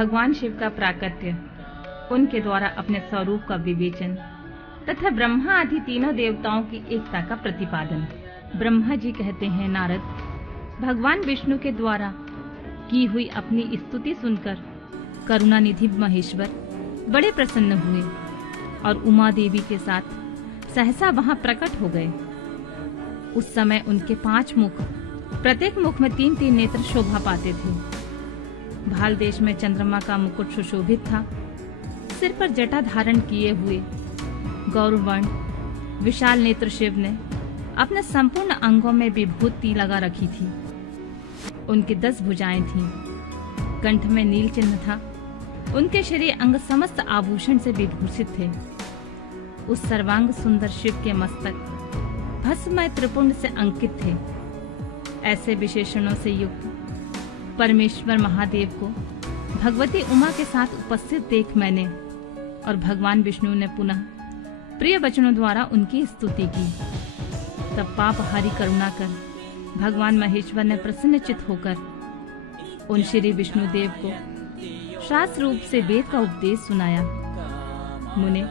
भगवान शिव का प्राकट्य, उनके द्वारा अपने स्वरूप का विवेचन तथा ब्रह्मा आदि तीनों देवताओं की एकता का प्रतिपादन। ब्रह्मा जी कहते हैं, नारद, भगवान विष्णु के द्वारा की हुई अपनी स्तुति सुनकर करुणानिधि महेश्वर बड़े प्रसन्न हुए और उमा देवी के साथ सहसा वहां प्रकट हो गए। उस समय उनके 5 मुख, प्रत्येक मुख में 3-3 नेत्र शोभा पाते थे। भाल देश में चंद्रमा का मुकुट सुशोभित था। सिर पर जटा धारण किए हुए गौरवर्ण विशाल नेत्र शिव ने अपने संपूर्ण अंगों में विभूति लगा रखी थी। उनकी 10 भुजाएं थीं। कंठ में नील चिन्ह था। उनके शरीर अंग समस्त आभूषण से विभूषित थे। उस सर्वांग सुंदर शिव के मस्तक भस्ममय त्रिपुंड से अंकित थे। ऐसे विशेषणों से युक्त परमेश्वर महादेव को भगवती उमा के साथ उपस्थित देख मैंने और भगवान विष्णु ने पुनः प्रिय वचनों द्वारा उनकी स्तुति की। तब पापहारी करुणा कर भगवान महेश्वर ने प्रसन्नचित होकर उन श्री विष्णुदेव को शास्त्र रूप से वेद का उपदेश सुनाया। मुने,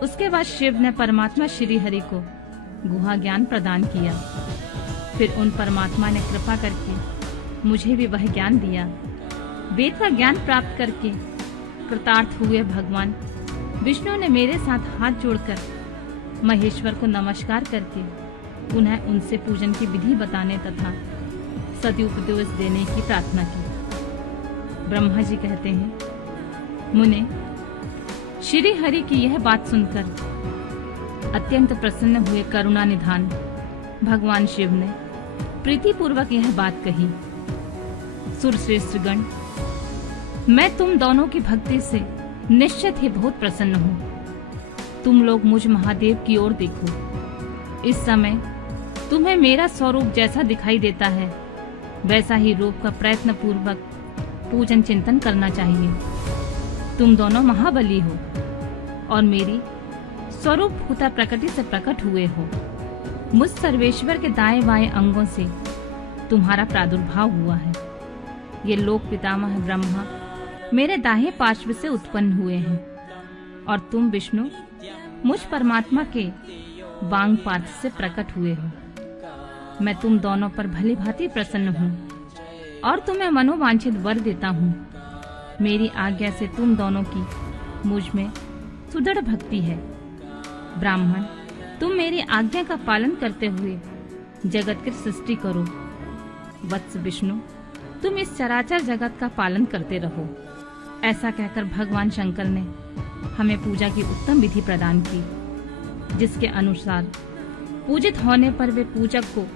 उसके बाद शिव ने परमात्मा श्री हरि को गुहा ज्ञान प्रदान किया। फिर उन परमात्मा ने कृपा करके मुझे भी वह ज्ञान दिया। वेद का ज्ञान प्राप्त करके कृतार्थ हुए भगवान विष्णु ने मेरे साथ हाथ जोड़कर महेश्वर को नमस्कार करके पुनः उनसे पूजन की विधि बताने तथा सदुपदेश देने की प्रार्थना की। ब्रह्मा जी कहते हैं, मुने, श्री हरि की यह बात सुनकर अत्यंत प्रसन्न हुए करुणा निधान भगवान शिव ने प्रीति पूर्वक यह बात कही। सुरश्रेष्ठ गण, मैं तुम दोनों की भक्ति से निश्चित ही बहुत प्रसन्न हूँ। तुम लोग मुझ महादेव की ओर देखो। इस समय तुम्हें मेरा स्वरूप जैसा दिखाई देता है वैसा ही रूप का प्रयत्न पूर्वक पूजन चिंतन करना चाहिए। तुम दोनों महाबली हो और मेरी स्वरूप भूता प्रकृति से प्रकट हुए हो। मुझ सर्वेश्वर के दाएं बाएं अंगों से तुम्हारा प्रादुर्भाव हुआ है। ये लोक पितामह ब्रह्मा मेरे दाहिने पार्श्व से उत्पन्न हुए हैं और तुम विष्णु मुझ परमात्मा के बांग पार्श्व से प्रकट हुए हो। मैं तुम दोनों पर भली भांति प्रसन्न हूँ और तुम्हें मनोवांछित वर देता हूँ। मेरी आज्ञा से तुम दोनों की मुझ में सुदृढ़ भक्ति है। ब्राह्मण, तुम मेरी आज्ञा का पालन करते हुए जगत की सृष्टि करो। वत्स विष्णु, तुम इस चराचर जगत का पालन करते रहो। ऐसा कहकर भगवान शंकर ने हमें पूजा की उत्तम विधि प्रदान की, जिसके अनुसार पूजित होने पर वे पूजक को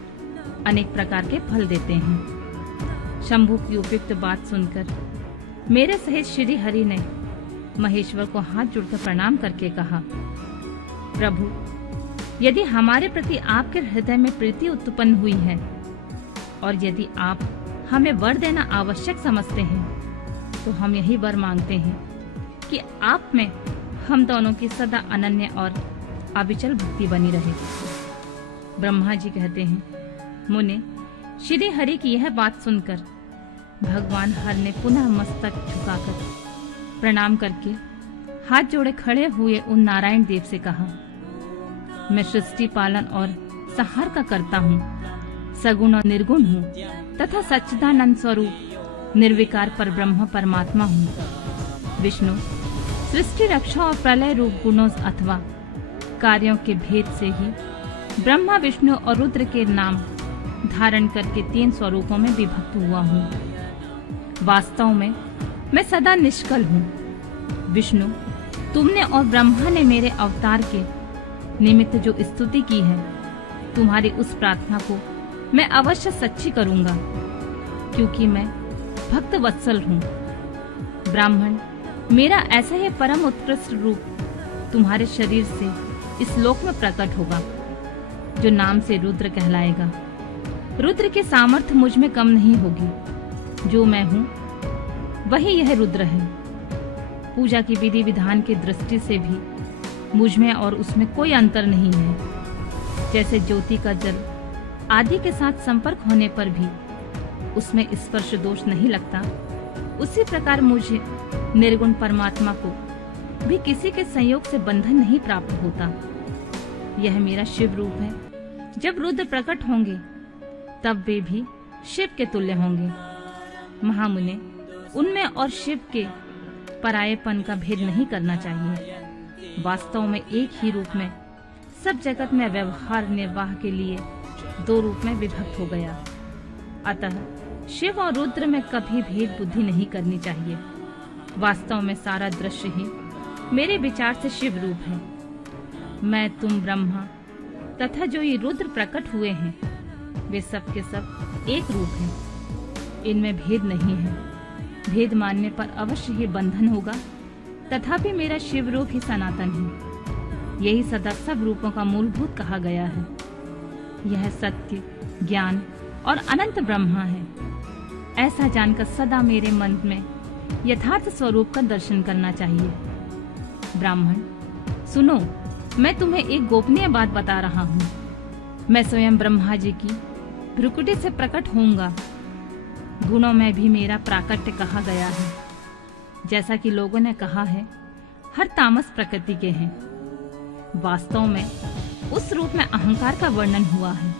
अनेक प्रकार के फल देते हैं। शंभु की उपयुक्त बात सुनकर मेरे सहित श्री हरि ने महेश्वर को हाथ जोड़कर प्रणाम करके कहा, प्रभु, यदि हमारे प्रति आपके हृदय में प्रीति उत्पन्न हुई है और यदि आप हमें वर देना आवश्यक समझते हैं तो हम यही वर मांगते हैं कि आप में हम दोनों की सदा अनन्य और अविचल भक्ति बनी रहे। ब्रह्मा जी कहते हैं, मुने, श्री हरि की यह बात सुनकर भगवान हर ने पुनः मस्तक झुकाकर प्रणाम करके हाथ जोड़े खड़े हुए उन नारायण देव से कहा, मैं सृष्टि पालन और संहार का करता हूँ, सगुण और निर्गुण हूँ तथा सच्चिदानंद स्वरूप निर्विकार पर ब्रह्म परमात्मा हूँ। विष्णु, सृष्टि रक्षा और प्रलय रूप गुणों अथवा कार्यों के भेद से ही ब्रह्मा विष्णु और रुद्र के नाम धारण करके 3 स्वरूपों में विभक्त हुआ हूँ। वास्तव में मैं सदा निष्कल हूँ। विष्णु, तुमने और ब्रह्मा ने मेरे अवतार के निमित्त जो स्तुति की है, तुम्हारी उस प्रार्थना को मैं अवश्य सच्ची करूंगा, क्योंकि मैं भक्त वत्सल हूँ। ब्राह्मण, मेरा ऐसा ही परम उत्कृष्ट रूप तुम्हारे शरीर से इस लोक में प्रकट होगा, जो नाम से रुद्र कहलाएगा। रुद्र की सामर्थ्य मुझ में कम नहीं होगी। जो मैं हूँ वही यह रुद्र है। पूजा की विधि विधान की दृष्टि से भी मुझ में और उसमें कोई अंतर नहीं है। जैसे ज्योति का जल आदि के साथ संपर्क होने पर भी उसमें स्पर्श दोष नहीं लगता, उसी प्रकार मुझे निर्गुण परमात्मा को भी किसी के संयोग से बंधन नहीं प्राप्त होता। यह मेरा शिव रूप है। जब रुद्र प्रकट होंगे तब वे भी शिव के तुल्य होंगे। महामुने, उनमें और शिव के परायेपन का भेद नहीं करना चाहिए। वास्तव में एक ही रूप में सब जगत में व्यवहार निर्वाह के लिए दो रूप में विभक्त हो गया। अतः शिव और रुद्र में कभी भेद बुद्धि नहीं करनी चाहिए। वास्तव में सारा दृश्य ही मेरे विचार से शिव रूप है। मैं, तुम, ब्रह्मा तथा जो ये रुद्र प्रकट हुए हैं, वे सब के सब एक रूप हैं। इनमें भेद नहीं है। भेद मानने पर अवश्य ही बंधन होगा। तथापि मेरा शिव रूप ही सनातन है। यही सदा सब रूपों का मूलभूत कहा गया है। यह सत्य, ज्ञान और अनंत ब्रह्मा है। ऐसा जानकर सदा मेरे मन में यथार्थ स्वरूप का दर्शन करना चाहिए। ब्राह्मण, सुनो, मैं तुम्हें एक गोपनीय बात बता रहा हूँ। मैं स्वयं ब्रह्मा जी की भ्रुकुटी से प्रकट होऊंगा। गुणों में भी मेरा प्राकट्य कहा गया है। जैसा कि लोगों ने कहा है, हर तामस प्रकृति के हैं। वास्तव में उस रूप में अहंकार का वर्णन हुआ है।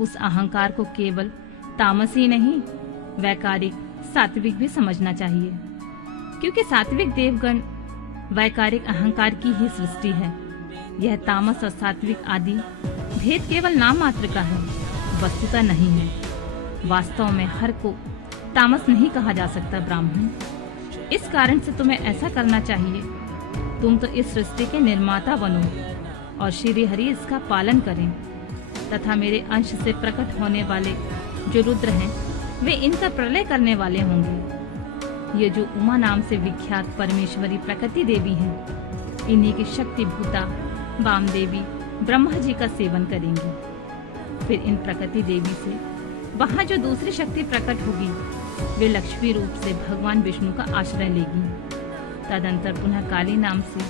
उस अहंकार को केवल तामस ही नहीं, वैकारिक, सात्विक भी समझना चाहिए, क्योंकि सात्विक देवगण वैकारिक अहंकार की ही सृष्टि है। यह तामस और सात्विक आदि भेद केवल नाम मात्र का है, वस्तुतः नहीं है। वास्तव में हर को तामस नहीं कहा जा सकता। ब्राह्मण, इस कारण से तुम्हें ऐसा करना चाहिए। तुम तो इस सृष्टि के निर्माता बनो और श्री हरि इसका पालन करें, तथा मेरे अंश से प्रकट होने वाले जो रुद्र हैं, वे इनका प्रलय करने वाले होंगे। ये जो उमा नाम से विख्यात परमेश्वरी प्रकृति देवी हैं, इन्हीं की शक्ति भूता वाम देवी ब्रह्मा जी का सेवन करेंगी। फिर इन प्रकृति देवी से वहाँ जो दूसरी शक्ति प्रकट होगी, वे लक्ष्मी रूप से भगवान विष्णु का आश्रय लेगी। तदंतर पुनः काली नाम से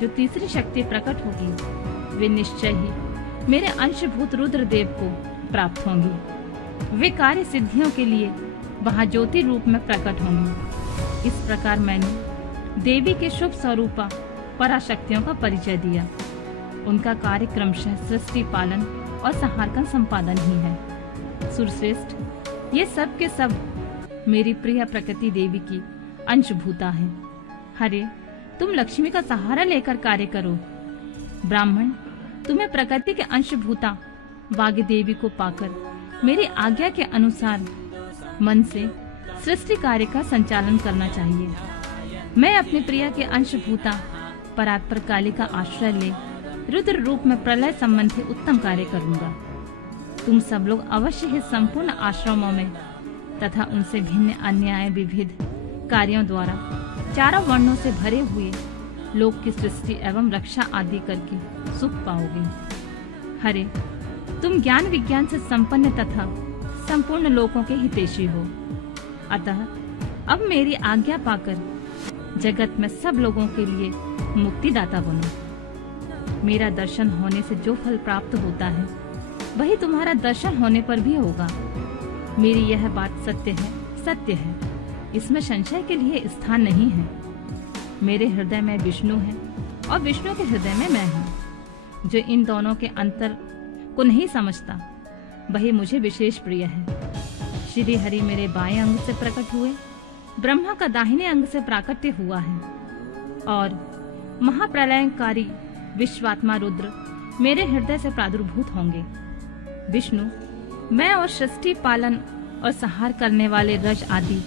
जो तीसरी शक्ति प्रकट होगी, वे निश्चय ही मेरे अंशभूत रुद्र देव को प्राप्त होंगी। वे कार्य सिद्धियों के लिए वहाँ ज्योति रूप में प्रकट होंगी। इस प्रकार मैंने देवी के शुभ स्वरूपा पराशक्तियों का परिचय दिया। उनका कार्य क्रमशः सृष्टि पालन और संहार का संपादन ही है। सुरश्रेष्ठ, ये सब के सब मेरी प्रिय प्रकृति देवी की अंशभूता है। हरे, तुम लक्ष्मी का सहारा लेकर कार्य करो। ब्राह्मण, तुम्हें प्रकृति के अंशभूता वाग्य देवी को पाकर मेरी आज्ञा के अनुसार मन से सृष्टि कार्य का संचालन करना चाहिए। मैं अपने प्रिया के अंशभूता परात्पर काली का आश्रय ले रुद्र रूप में प्रलय संबंधी उत्तम कार्य करूंगा। तुम सब लोग अवश्य ही संपूर्ण आश्रमों में तथा उनसे भिन्न अन्याय विविध कार्यों द्वारा चारों वर्णों से भरे हुए लोक की सृष्टि एवं रक्षा आदि करके सुख पाओगे। हरे, तुम ज्ञान विज्ञान से संपन्न तथा संपूर्ण लोकों के हितैषी हो। अतः अब मेरी आज्ञा पाकर जगत में सब लोगों के लिए मुक्तिदाता बनो। मेरा दर्शन होने से जो फल प्राप्त होता है, वही तुम्हारा दर्शन होने पर भी होगा। मेरी यह बात सत्य है, सत्य है। इसमें संशय के लिए स्थान नहीं है। मेरे हृदय में विष्णु है और विष्णु के हृदय में मैं हूँ। जो इन दोनों के अंतर को नहीं समझता, वही मुझे विशेष प्रिय है। श्री हरि मेरे बाएं अंग से प्रकट हुए, ब्रह्मा का दाहिने अंग से प्राकट्य हुआ है, और महाप्रलयकारी विश्वात्मा रुद्र मेरे हृदय से प्रादुर्भूत होंगे। विष्णु, मैं और सृष्टि पालन और संहार करने वाले रज आदि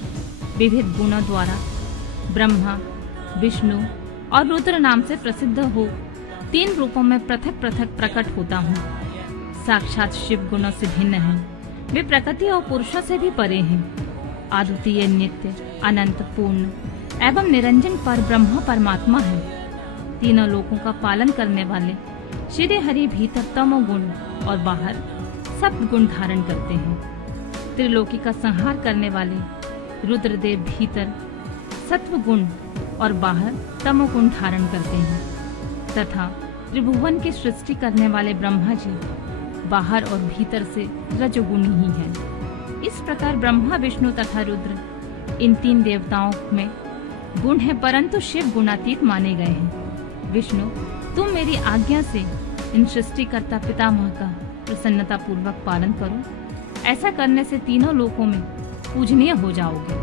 विविध गुणों द्वारा ब्रह्मा, विष्णु और रुद्र नाम से प्रसिद्ध हो तीन रूपों में पृथक पृथक प्रकट होता हूँ। साक्षात शिव गुणों से भिन्न हैं। वे प्रकृति और पुरुषों से भी परे हैं। अद्वितीय, नित्य, अनंत, पूर्ण एवं निरंजन पर ब्रह्म परमात्मा है। तीनों लोकों का पालन करने वाले श्री हरि भीतर तमोगुण और बाहर सप्त गुण धारण करते हैं। त्रिलोकी का संहार करने वाले रुद्रदेव भीतर सत्व गुण और बाहर तमोगुण धारण करते हैं, तथा त्रिभुवन की सृष्टि करने वाले ब्रह्मा जी बाहर और भीतर से रजोगुणी ही है। इस प्रकार ब्रह्मा, विष्णु तथा रुद्र इन 3 देवताओं में गुण है, परंतु शिव गुणातीत माने गए हैं। विष्णु, तुम मेरी आज्ञा से इन सृष्टिकर्ता पितामह का प्रसन्नता पूर्वक पालन करो। ऐसा करने से तीनों लोकों में पूजनीय हो जाओगे।